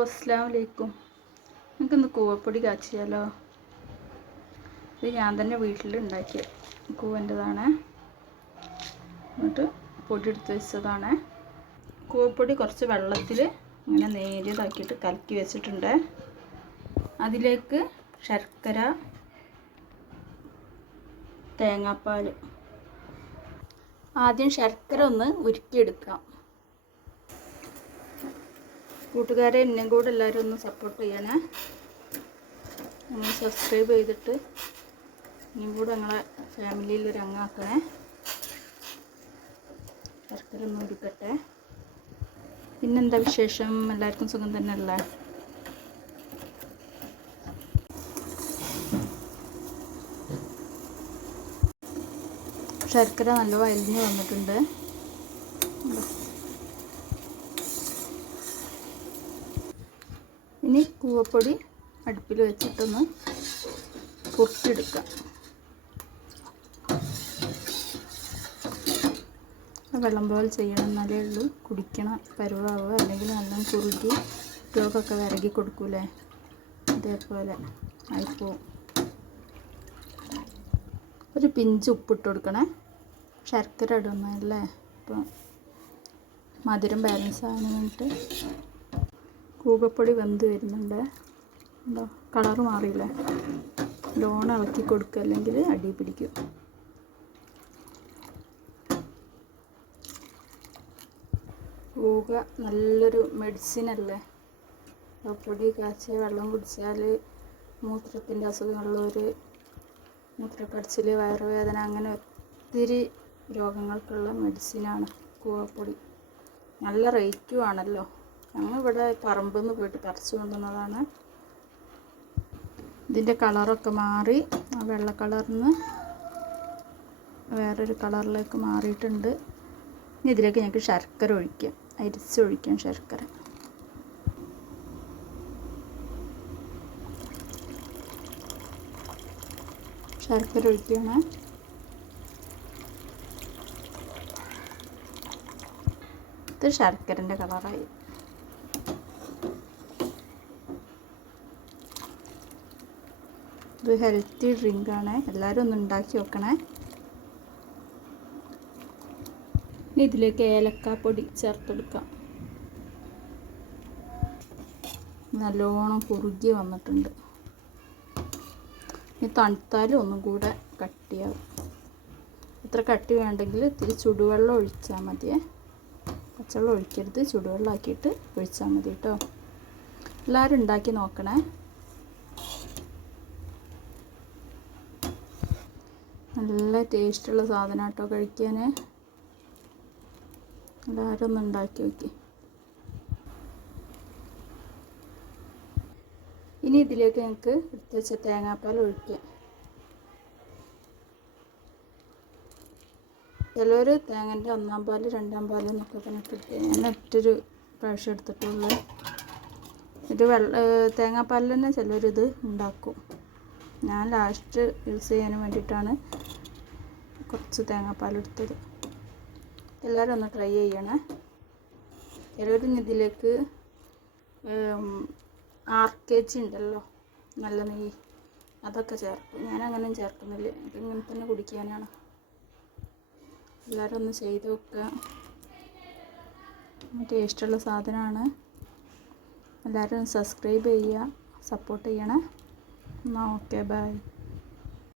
അസ്സലാമലൈക്കും. നമുക്കിന്ന് കൂവപ്പൊടി കാച്ചിയാലോ? ഇത് ഞാൻ തന്നെ വീട്ടിലുണ്ടാക്കിയ കൂവൻ്റെതാണ്. എന്നിട്ട് പൊടി എടുത്ത് വെച്ചതാണ്. കൂവപ്പൊടി കുറച്ച് വെള്ളത്തിൽ ഇങ്ങനെ നേരിയതാക്കിയിട്ട് കലക്കി വെച്ചിട്ടുണ്ട്. അതിലേക്ക് ശർക്കര, തേങ്ങാപ്പാൽ. ആദ്യം ശർക്കര ഒന്ന് ഉരുക്കിയെടുക്കാം. കൂട്ടുകാരെ, എന്നെയും കൂടെ എല്ലാവരും ഒന്ന് സപ്പോർട്ട് ചെയ്യണേ. നമ്മൾ സബ്സ്ക്രൈബ് ചെയ്തിട്ട് ഇനിയും കൂടെ ഞങ്ങളെ ഫാമിലിയിലൊരു അംഗമാക്കണേ. ശർക്കര ഒന്ന് ഉരുക്കട്ടെ. പിന്നെന്താ വിശേഷം? എല്ലാവർക്കും സുഖം തന്നെയല്ലേ? ശർക്കര നല്ല വലിഞ്ഞ് വന്നിട്ടുണ്ട്. ഇനി കൂവപ്പൊടി അടുപ്പിൽ വെച്ചിട്ടൊന്ന് പൊടിച്ചെടുക്കാം. വെള്ളം പോലെ ചെയ്യണം, എന്നാലേ ഉള്ളൂ കുടിക്കണം പരുവാവുക. അല്ലെങ്കിൽ നല്ല കുറുകി കുട്ടികൾക്കൊക്കെ വിരകി കൊടുക്കൂലേ, അതേപോലെ ആയിപ്പോവും. ഒരു പിഞ്ച് ഉപ്പിട്ട് കൊടുക്കണേ. ശർക്കര ഇടുന്നതല്ലേ, അപ്പോൾ മധുരം ബാലൻസ് ആകാൻ വേണ്ടിയിട്ട്. കൂവപ്പൊടി വെന്ത് വരുന്നുണ്ട്. എന്താ കളറ് മാറിയില്ലേ? ലോൺ ഇളക്കി കൊടുക്കുക, അല്ലെങ്കിൽ അടി പിടിക്കും. കൂവ നല്ലൊരു മെഡിസിൻ അല്ലേ? കൂവപ്പൊടി കാച്ചിയ വെള്ളം കുടിച്ചാൽ മൂത്രത്തിൻ്റെ അസുഖമുള്ളവർ, മൂത്രക്കടച്ചിൽ, വയറുവേദന, അങ്ങനെ ഒത്തിരി രോഗങ്ങൾക്കുള്ള മെഡിസിനാണ് കൂവപ്പൊടി. നല്ല റേറ്റും ആണല്ലോ. ഞങ്ങളിവിടെ പറമ്പിൽ നിന്ന് പോയിട്ട് പറിച്ചു കൊണ്ടുവന്നതാണ്. ഇതിൻ്റെ കളറൊക്കെ മാറി ആ വെള്ള കളറിൽ നിന്ന് വേറൊരു കളറിലേക്ക് മാറിയിട്ടുണ്ട്. ഇനി ഇതിലേക്ക് ഞങ്ങൾക്ക് ശർക്കര ഒഴിക്കാം, അരിച്ചൊഴിക്കാം ശർക്കര. ശർക്കര ഒഴിക്കുകയാണ്. ഇത് ശർക്കരൻ്റെ കളറായി. ഇത് ഹെൽത്തി ഡ്രിങ്കാണ്, എല്ലാവരും ഒന്ന് ഉണ്ടാക്കി വെക്കണേ. ഇനി ഇതിലേക്ക് ഏലക്കാപ്പൊടി ചേർത്തെടുക്കാം. നല്ലോണം കുറുകി വന്നിട്ടുണ്ട്. ഇനി തണുത്താലും ഒന്നും കൂടെ കട്ടിയാവും. ഇത്ര കട്ടി വേണ്ടെങ്കിൽ ഇത്തിരി ചുടുവെള്ളം ഒഴിച്ചാൽ മതിയേ. പച്ചവെള്ളം ഒഴിക്കരുത്, ചുടുവെള്ളം ആക്കിയിട്ട് ഒഴിച്ചാൽ മതി കേട്ടോ. എല്ലാവരും ഉണ്ടാക്കി നോക്കണേ. നല്ല ടേസ്റ്റുള്ള സാധനം കേട്ടോ കഴിക്കാൻ. എല്ലാവരും ഒന്ന് ഉണ്ടാക്കി നോക്കി. ഇനി ഇതിലേക്ക് ഞങ്ങൾക്ക് എടുത്ത് വെച്ച തേങ്ങാപ്പാൽ ഒഴിക്കാം. ചിലർ തേങ്ങൻ്റെ ഒന്നാം പാൽ, രണ്ടാം പാൽ എന്നൊക്കെ പറഞ്ഞിട്ട് ഞാൻ ഒറ്റൊരു പ്രാവശ്യം എടുത്തിട്ടുള്ളൂ. ഒരു തേങ്ങാപ്പാലിൽ തന്നെ ചിലരിത് ഉണ്ടാക്കും. ഞാൻ ലാസ്റ്റ് യൂസ് ചെയ്യാൻ വേണ്ടിയിട്ടാണ് കുറച്ച് തേങ്ങാപ്പാൽ എടുത്തത്. എല്ലാവരും ഒന്ന് ട്രൈ ചെയ്യണേ. ചിലർ ഇതിലേക്ക് RKG ഉണ്ടല്ലോ, നല്ല നെയ്യ്, അതൊക്കെ ചേർക്കും. ഞാനങ്ങനെ ചേർക്കുന്നില്ല, ഇങ്ങനെ തന്നെ കുടിക്കാനാണ്. എല്ലാവരും ഒന്ന് ചെയ്ത് നോക്കുക. ടേസ്റ്റുള്ള സാധനമാണ്. എല്ലാവരും സബ്സ്ക്രൈബ് ചെയ്യുക, സപ്പോർട്ട് ചെയ്യണേ. എന്നാൽ ഓക്കെ, ബൈ.